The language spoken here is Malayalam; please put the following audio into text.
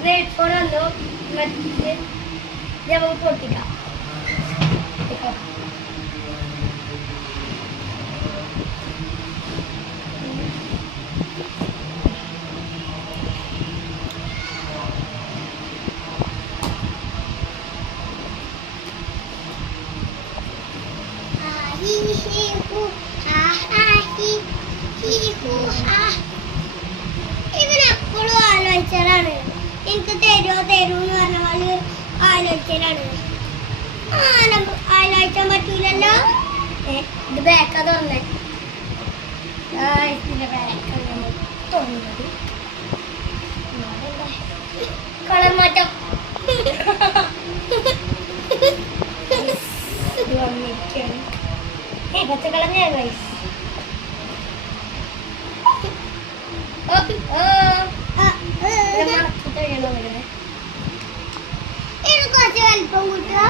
ഹെഡ്ഫോൺ വന്നു മറ്റേ നമുക്ക് പൊട്ടിക്കാം ഇവനെപ്പോഴും ആലോചിച്ചാലാണ് എനിക്ക് തരുമോ തരുമെന്ന് പറഞ്ഞ പോലെ ആലോചിച്ചാലാണ് ആലോചിക്കാൻ പറ്റൂലല്ലോ ഇത് ബാക്കാ തുറന്നേ ഇതിന്റെ ബാക്കാണ് തുറന്നത് കളർ മാറ്റം പച്ചക്കളർ ഞാൻ ഗൈസ് കുറച്ച് വലിപ്പം കൂട്ടുക